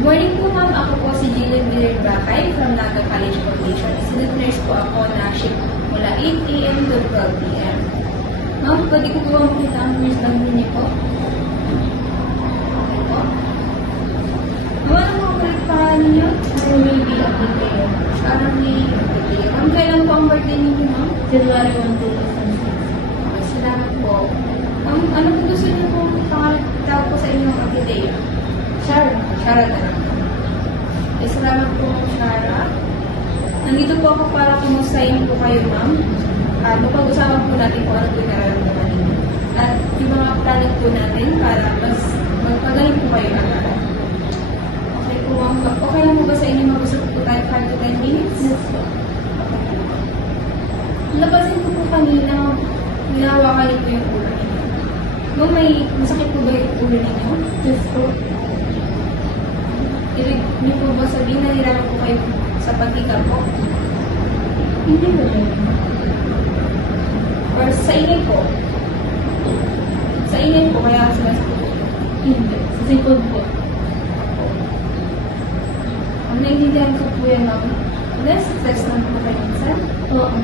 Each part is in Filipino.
Good morning po ma'am, ako po si Jillian Villar-Bakay from Naga College Foundation. Student nurse po ako na shift mula 8 a.m. to 12 p.m. Ma'am, pwede ko po makita ang nurse lang niyo po? Okay po. Ma'am, ano po ang correct pangalan niyo? Maybe Abigail. Parang may Abigail. Ma'am, kailan po ang birthday niyo ma'am? January 1, 2006. Okay, salamat po. Ma'am, ano po gusto niyo po pangalan tawag po sa inyong Abigail? Shara. Shara na lang. Okay, salamat po, Shara. Nandito po ako para kumustahin po kayo, ma'am. Mapag-usapan po natin kung ano po yung nararamdaman ninyo. At yung mga plano po natin para mas magpagaling po kayo agad. Okay po, ma'am. Okay lang po ba sa inyo mag-usap po tayo 5 to 10 minutes? Yes po. Napansin ko po kanina, hinahawakan niyo po yung ulo ninyo. Ma'am, may masakit po ba yung ulo ninyo? Yes po. Ibig niyo po ba sabihin na nilala po kayo sa pagkika po? Hindi mo rin. Or sa ingay po? Sa ingay po, kaya sinasagot. Hindi. Sa sipon po. Ang naiintindihan ko po yan, ma'am. Less stress lang po kayo minsan. Oo.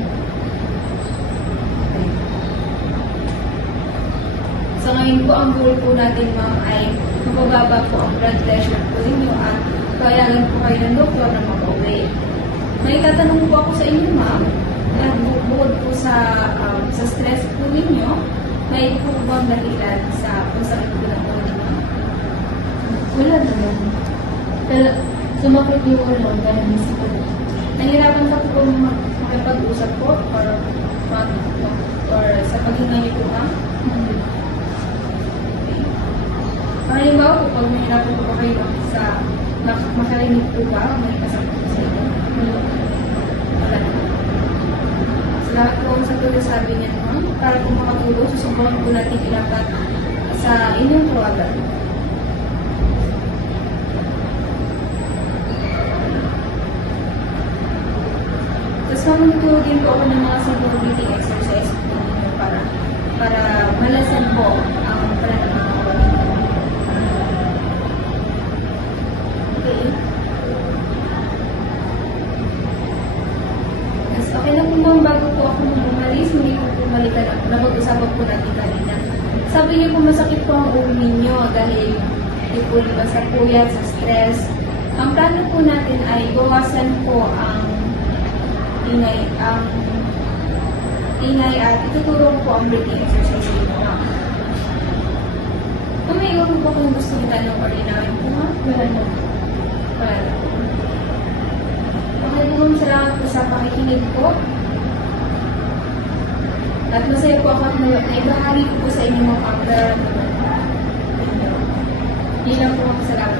So ngayon po, ang goal po natin, ma'am, ay mapababa po ang blood pressure po ninyo at payagan po kayo ng doktor na mag-uwi. May tatanong po ako sa inyo, ma'am, na bukod po sa stress po ninyo, may po bang dahilan sa pagsakit po ng ulo ninyo? Wala naman. Pero sumakit yung ulo dahil may sipon. Nahirapan ka po makipag-usap po or sa paghinga niyo po, ma'am? Hindi. Halimbawa po, pag mahirapan po kayo sa makarinig po ba, may kasama po sa inyo? Wala na. Salamat po sa pagkasabi niya, ma'am. Para po makatulong, susubukan po natin ilapat sa inyong tawagan. Tapos mamuturo din po ako ng mga simple breathing exercise po ninyo para malasan po ang pananamang kawalan. Okay. Yes, okay na po ma'am, bago po ako umalis, hindi po bumalikan ako. Napag-usapan po natin kanina. Sabi niyo po masakit po ang ulo ninyo dahil di po diba sa puyat, sa stress. Ang plano po natin ay bawasan po ang ingay at ituturo ko po ang breathing exercise dito ma'am. Kung may iwan po kung gusto nyo tanong or linawin po ma'am? Wala na. Wala na. Okay po ma'am, salamat po sa pakikinig po. At masaya po ako at naibahagi ko po sa inyo mga pagdaraman. Hindi lang po, salamat.